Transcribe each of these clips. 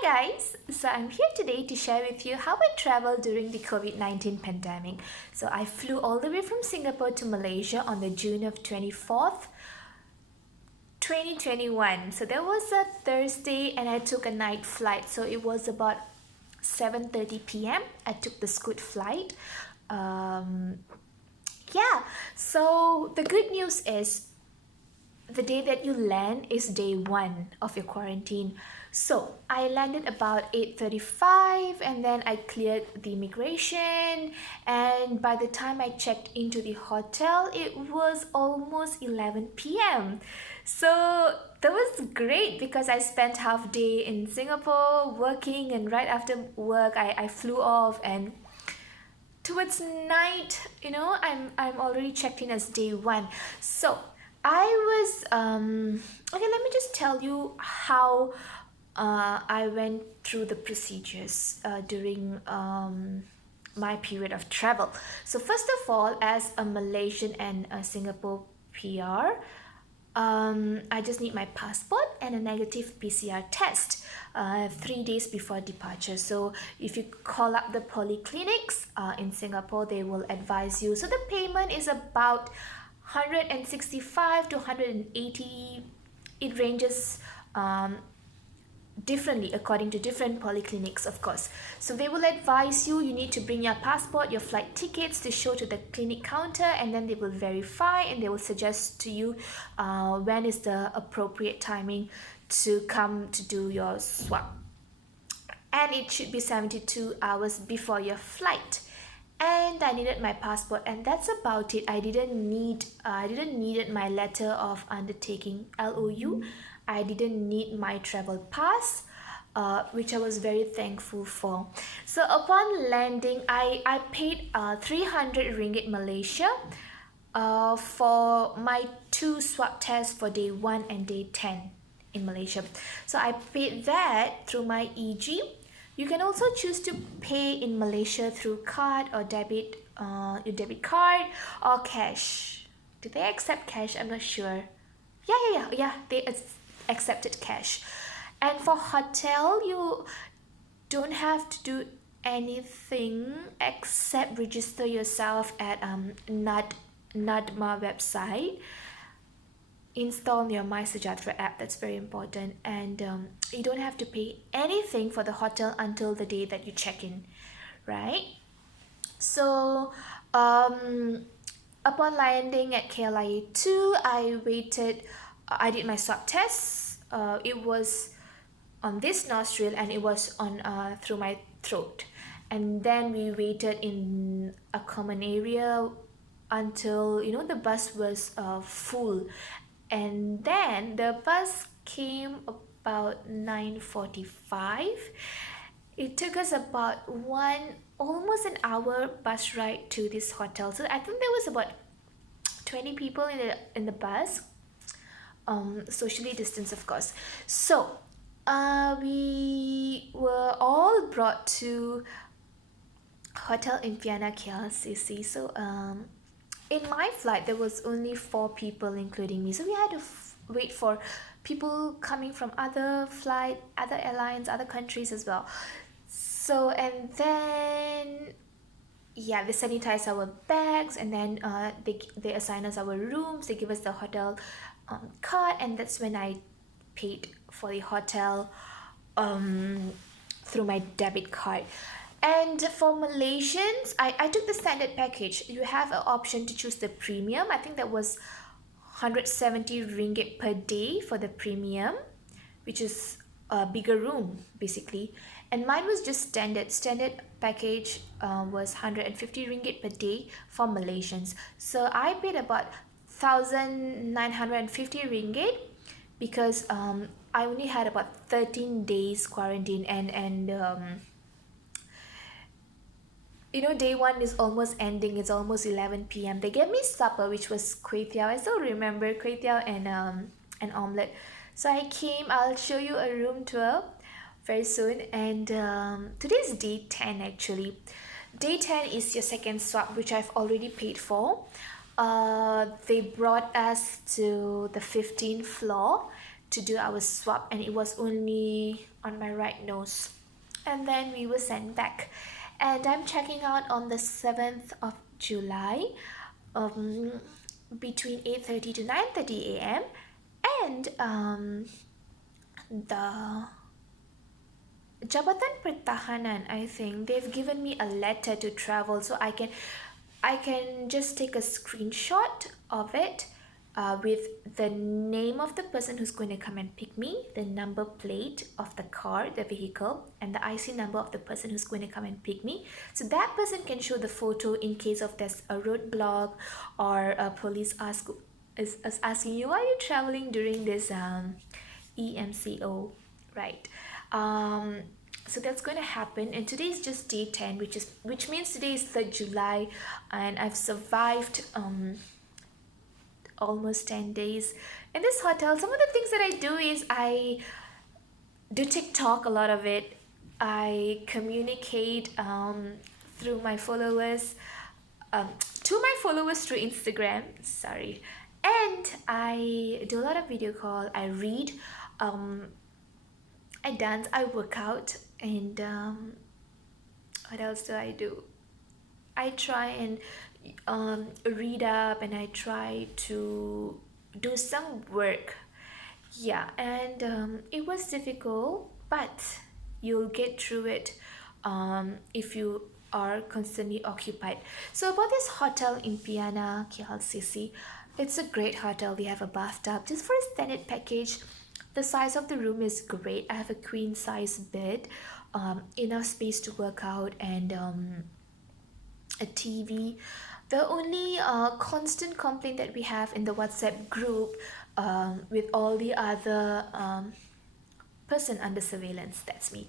Hi guys! So I'm here today to share with you how I traveled during the COVID-19 pandemic. So I flew all the way from Singapore to Malaysia on the June of 24th, 2021. So that was a Thursday and I took a night flight. So it was about 7:30 p.m. I took the Scoot flight. So the good news is the day that you land is day 1 of your quarantine. So I landed about 8:35 and then I cleared the immigration, and by the time I checked into the hotel it was almost 11 p.m. So that was great because I spent half day in Singapore working, and right after work I flew off, and towards night, I'm already checked in as day 1. So I was okay, let me just tell you how I went through the procedures during my period of travel. So first of all, as a Malaysian and a Singapore PR, I just need my passport and a negative PCR test 3 days before departure. So if you call up the polyclinics in Singapore, they will advise you. So the payment is about 165 to 180. It ranges differently according to different polyclinics, of course. So they will advise you need to bring your passport, your flight tickets to show to the clinic counter, and then they will verify and they will suggest to you when is the appropriate timing to come to do your swab, and it should be 72 hours before your flight. And I needed my passport, and that's about it. I didn't need my letter of undertaking, LOU. I didn't need my travel pass, which I was very thankful for. So upon landing, I paid 300 ringgit Malaysia for my 2 swab tests for day 1 and day 10 in Malaysia. So I paid that through my EG. You can also choose to pay in Malaysia through card or your debit card or cash. Do they accept cash? I'm not sure. Yeah. They accepted cash. And for hotel, you don't have to do anything except register yourself at NADMA website. Install your My Sejahtera app. That's very important, and you don't have to pay anything for the hotel until the day that you check in, right? So upon landing at KLIA2, I did my swab test. It was on this nostril and it was on through my throat, and then we waited in a common area until the bus was full. And then the bus came about 9:45. It took us about almost an hour bus ride to this hotel. So I think there was about 20 people in the bus, socially distanced, of course. So we were all brought to Hotel Impiana, KLCC. So in my flight, there was only 4 people, including me. So we had to wait for people coming from other airlines, other countries as well. So, and then, they sanitize our bags, and then they assign us our rooms. They give us the hotel card, and that's when I paid for the hotel through my debit card. And for Malaysians, I took the standard package. You have an option to choose the premium. I think that was 170 ringgit per day for the premium, which is a bigger room basically. And mine was just standard. Standard package was 150 ringgit per day for Malaysians. So I paid about 1,950 ringgit because I only had about 13 days quarantine, and day 1 is almost ending. It's almost 11 p.m. They gave me supper, which was kway teow. I still remember kway teow and an omelette. So I came. I'll show you a room tour very soon. And today's day 10 actually. Day 10 is your second swab, which I've already paid for. They brought us to the 15th floor to do our swab, and it was only on my right nose. And then we were sent back, and I'm checking out on the 7th of July, um, between 8:30 to 9:30 a.m. And the Jabatan Pertahanan, I think they've given me a letter to travel, so I can just take a screenshot of it, with the name of the person who's going to come and pick me, the number plate of the car, the vehicle, and the IC number of the person who's going to come and pick me. So that person can show the photo in case of there's a roadblock, or a police is asking you, why are you traveling during this EMCO, right? Um, so that's going to happen, and today is just day 10, which means today is 3rd July, and I've survived almost 10 days in this hotel. Some of the things that I do is I do TikTok, a lot of it. I communicate through my followers, to my followers through Instagram, sorry. And I do a lot of video call, I read, I dance, I work out, and what else do I do? I try and read up, and I try to do some work. Yeah, and it was difficult, but you'll get through it if you are constantly occupied. So about this hotel in Impiana, KLCC, it's a great hotel. We have a bathtub just for a standard package. The size of the room is great. I have a queen size bed, enough space to work out, and a TV. The only constant complaint that we have in the WhatsApp group, with all the other person under surveillance, that's me.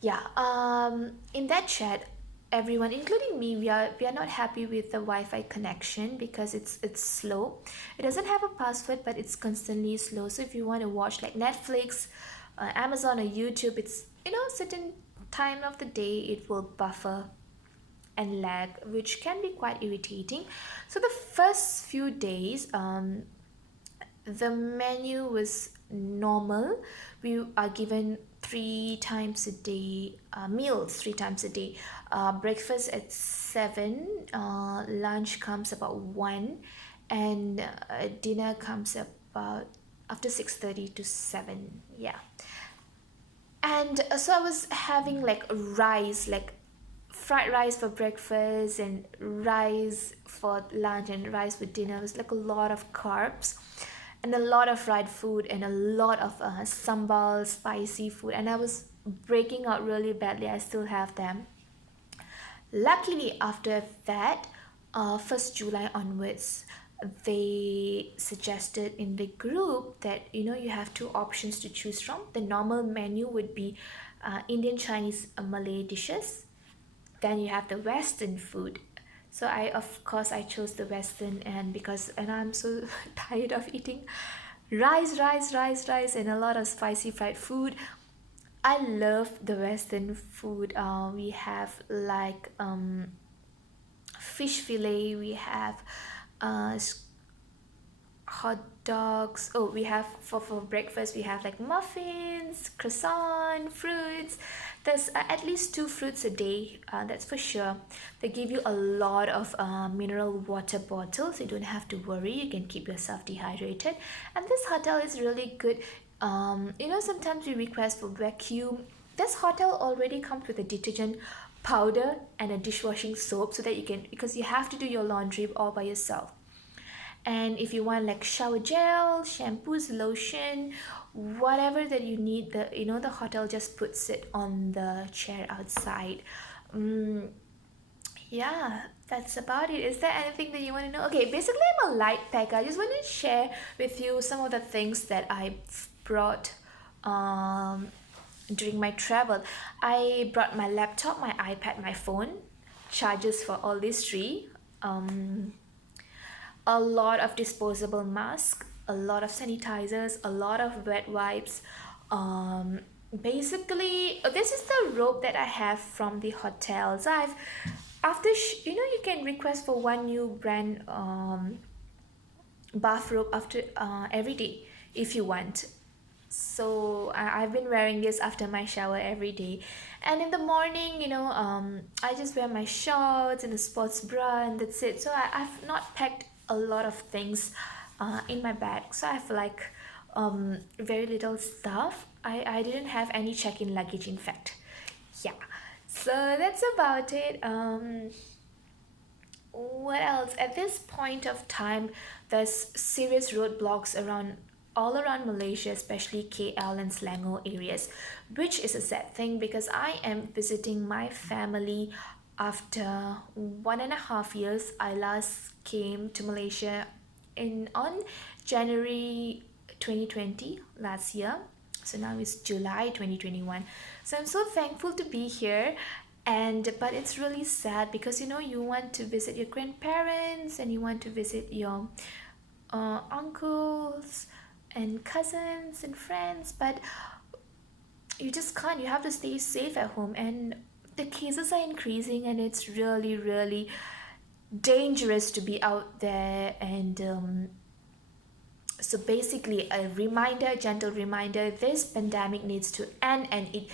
Yeah, in that chat, everyone, including me, we are not happy with the Wi-Fi connection because it's slow. It doesn't have a password, but it's constantly slow. So if you want to watch like Netflix, Amazon, or YouTube, it's, certain time of the day it will buffer and lag, which can be quite irritating. So the first few days, the menu was normal. We are given 3 times a day, meals 3 times a day. Breakfast at 7, lunch comes about 1, and dinner comes about after 6:30 to 7. Yeah. And so I was having like rice, like fried rice for breakfast, and rice for lunch, and rice for dinner. It was like a lot of carbs, and a lot of fried food, and a lot of sambal spicy food, and I was breaking out really badly. I still have them. Luckily, after that, 1st July onwards, they suggested in the group that you have 2 options to choose from. The normal menu would be Indian, Chinese, Malay dishes. Then you have the Western food. So of course I chose the Western, and I'm so tired of eating rice, and a lot of spicy fried food. I love the Western food. We have like fish fillet. We have uh, hot dogs. Oh, we have for breakfast we have like muffins, croissant, fruits. There's at least 2 fruits a day, that's for sure. They give you a lot of mineral water bottles, so you don't have to worry, you can keep yourself dehydrated. And this hotel is really good. Sometimes we request for vacuum. This hotel already comes with a detergent powder and a dishwashing soap, so that because you have to do your laundry all by yourself. And if you want like shower gel, shampoos, lotion, whatever that you need, the hotel just puts it on the chair outside. mm, yeah, that's about it. Is there anything that you want to know? Okay, basically I'm a light packer. I just want to share with you some of the things that I brought um during my travel. I brought my laptop, my iPad, my phone, chargers for all these three, um a lot of disposable masks, a lot of sanitizers, a lot of wet wipes. Basically, this is the robe that I have from the hotel. So you can request for one new brand bathrobe after every day if you want. So I've been wearing this after my shower every day. And in the morning, I just wear my shorts and a sports bra, and that's it. So I've not packed a lot of things in my bag. So I have like very little stuff. I didn't have any check-in luggage, in fact. Yeah. So that's about it. What else? At this point of time, there's serious roadblocks all around Malaysia, especially KL and Selangor areas, which is a sad thing because I am visiting my family after 1.5 years. I last came to Malaysia in on January 2020 last year. So now it's July 2021. So I'm so thankful to be here, but it's really sad because you want to visit your grandparents and you want to visit your uncles and cousins and friends, but you just can't. You have to stay safe at home, and the cases are increasing, and it's really, really dangerous to be out there. And so basically, a gentle reminder: this pandemic needs to end, and it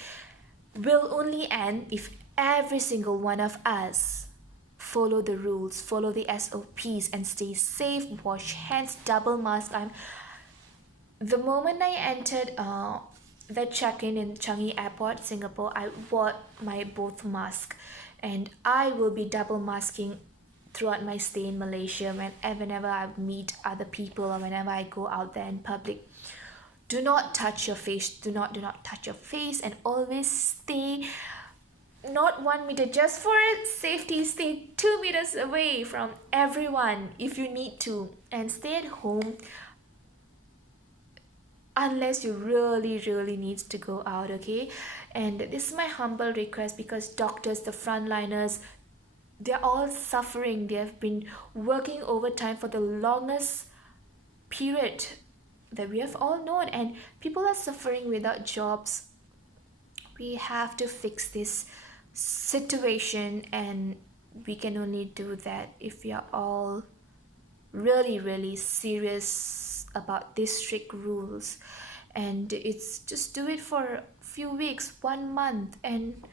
will only end if every single one of us follow the rules, follow the SOPs, and stay safe, wash hands, double mask. The moment I entered the check-in in Changi Airport, Singapore, I wore my both mask, and I will be double masking throughout my stay in Malaysia whenever I meet other people or whenever I go out there in public. Do not touch your face. Do not touch your face, and always stay not 1 meter, just for safety. Stay 2 meters away from everyone if you need to, and stay at home unless you really, really need to go out, okay? And this is my humble request because doctors, the frontliners, they're all suffering. They have been working overtime for the longest period that we have all known, and people are suffering without jobs. We have to fix this situation, and we can only do that if we are all really, really serious about these strict rules. And it's just do it for a few weeks, 1 month, and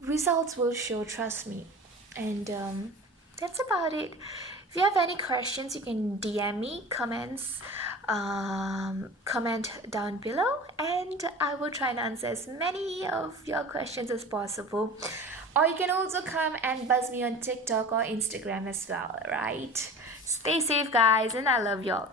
results will show, trust me. And that's about it. If you have any questions, you can DM me, comment down below, and I will try and answer as many of your questions as possible. Or you can also come and buzz me on TikTok or Instagram as well, right? Stay safe, guys, and I love y'all.